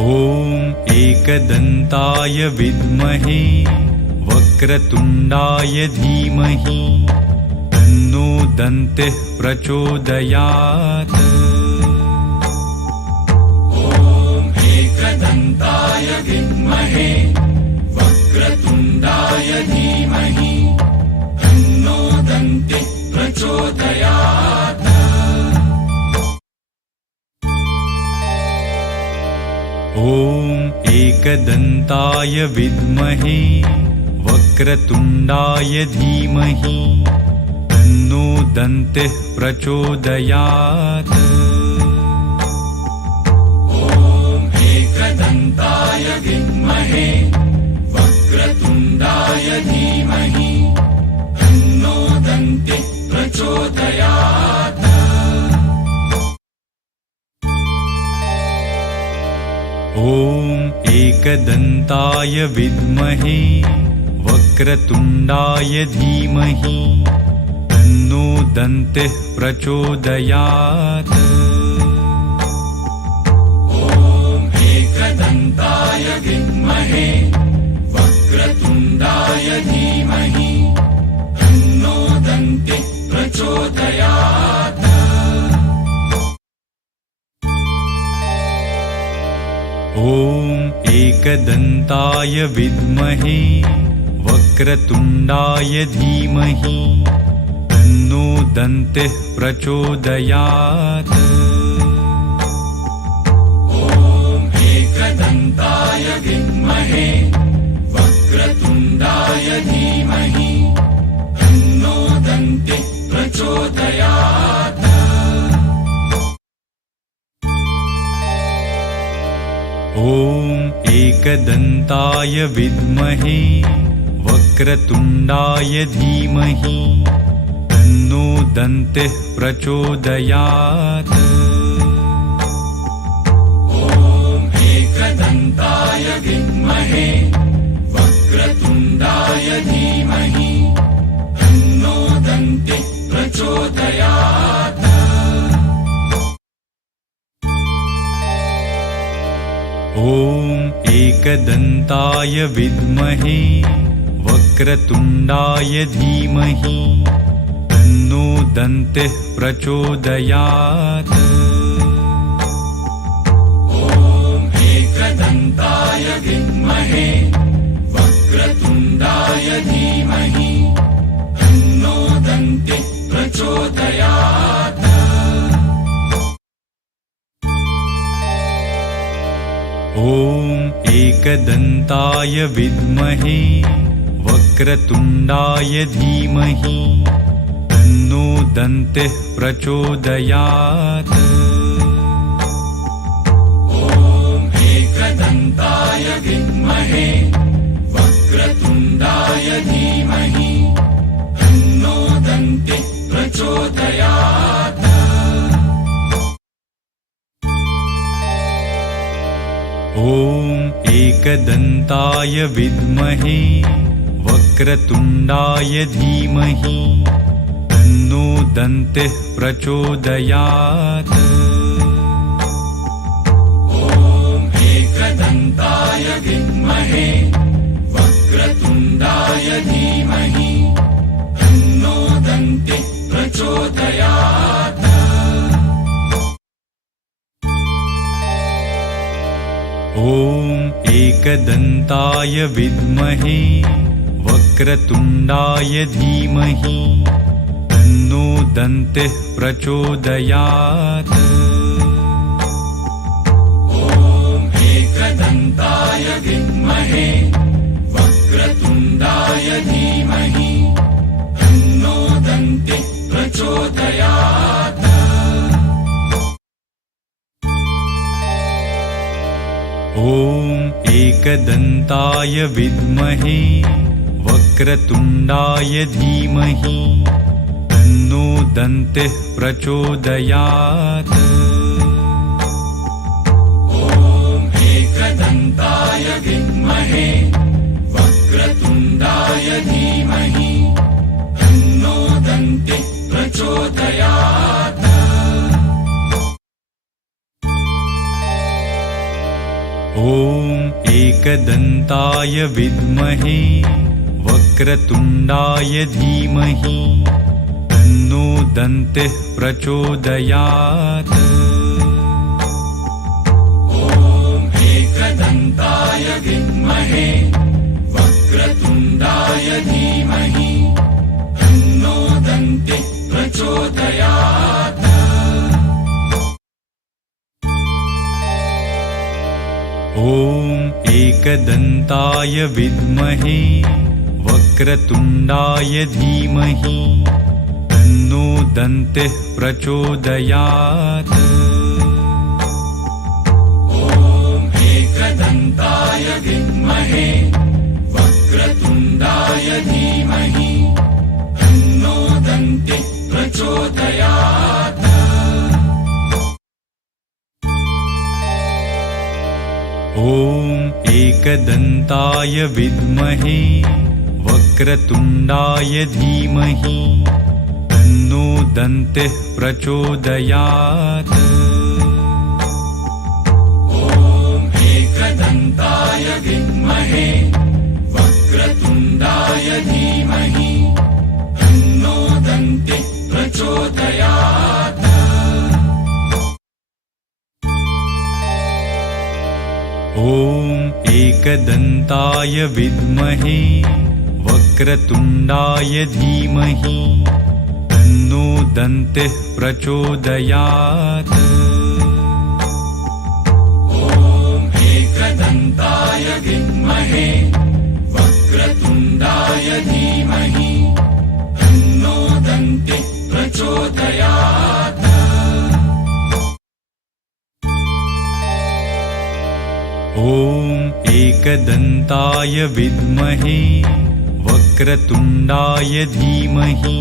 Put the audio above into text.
ॐ एकदन्ताय विद्महे वक्रतुण्डाय धीमहि तन्नो दन्तिः प्रचोदयात्। ॐ एकदन्ताय विद्महे वक्रतुण्डाय धीमहि तन्नो दन्तिः प्रचोदयात्। ॐ एकदन्ताय विद्महे वक्रतुण्डाय धीमहि तन्नो दन्तिः प्रचोदयात्। ॐ एकदन्ताय विद्महे वक्रतुण्डाय धीमहि तन्नो दन्तिः प्रचोदयात्। ॐ एकदन्ताय विद्महे वक्रतुण्डाय धीमहि तन्नो दन्तिः प्रचोदयात्। ॐ एकदन्ताय विद्महे वक्रतुण्डाय धीमहि तन्नो दन्तिः प्रचोदयात्। ॐ एकदन्ताय विद्महे वक्रतुण्डाय धीमहि तन्नो दन्तिः प्रचोदयात्। ॐ एकदन्ताय विद्महे वक्रतुण्डाय धीमहि तन्नो दन्तिः प्रचोदयात्। ॐ एकदन्ताय विद्महे वक्रतुण्डाय धीमहि तन्नो दन्तिः प्रचोदयात्। ॐ एकदन्ताय विद्महे वक्रतुण्डाय धीमहि तन्नो दन्तिः प्रचोदयात्। ॐ एकदन्ताय विद्महे वक्रतुण्डाय धीमहि तन्नो दन्तिः प्रचोदयात्। ॐ एकदन्ताय विद्महे वक्रतुण्डाय धीमहि तन्नो दन्तिः प्रचोदयात्। ॐ एकदन्ताय विद्महे वक्रतुण्डाय धीमहि तन्नो दन्तिः प्रचोदयात्। ॐ एकदन्ताय विद्महे वक्रतुण्डाय धीमहि तन्नो दन्तिः प्रचोदयात्। ॐ एकदन्ताय विद्महे वक्रतुण्डाय धीमहि तन्नो दन्तिः प्रचोदयात्। ॐ एकदन्ताय विद्महे वक्रतुण्डाय धीमहि तन्नो दन्तिः प्रचोदयात्। ॐ एकदन्ताय विद्महे वक्रतुण्डाय धीमहि तन्नो दन्तिः प्रचोदयात्। ॐ एकदन्ताय विद्महे वक्रतुण्डाय धीमहि तन्नो दन्तिः प्रचोदयात्। ॐ एकदन्ताय विद्महे वक्रतुण्डाय धीमहि तन्नो दन्तिः प्रचोदयात्। ॐ एकदन्ताय विद्महे वक्रतुण्डाय धीमहि तन्नो दन्तिः प्रचोदयात्। ॐ एकदन्ताय विद्महे वक्रतुण्डाय धीमहि तन्नो दन्तिः प्रचोदयात्। ॐ एकदन्ताय विद्महे वक्रतुण्डाय धीमहि तन्नो दन्तिः प्रचोदयात्। ॐ एकदन्ताय विद्महे वक्रतुण्डाय धीमहि तन्नो दन्तिः प्रचोदयात्। ॐ एकदन्ताय विद्महे वक्रतुण्डाय धीमहि तन्नो दन्तिः प्रचोदयात्। ॐ एकदन्ताय विद्महे वक्रतुण्डाय धीमहि तन्नो दन्तिः प्रचोदयात्। ॐ एकदन्ताय विद्महे वक्रतुण्डाय धीमहि तन्नो दन्तिः प्रचोदयात्। ॐ एकदन्ताय विद्महे वक्रतुण्डाय धीमहि तन्नो दन्तिः प्रचोदयात्। ॐ एकदन्ताय विद्महे वक्रतुण्डाय धीमहि तन्नो दन्तिः प्रचोदयात्। ॐ एकदन्ताय विद्महे वक्रतुण्डाय धीमहि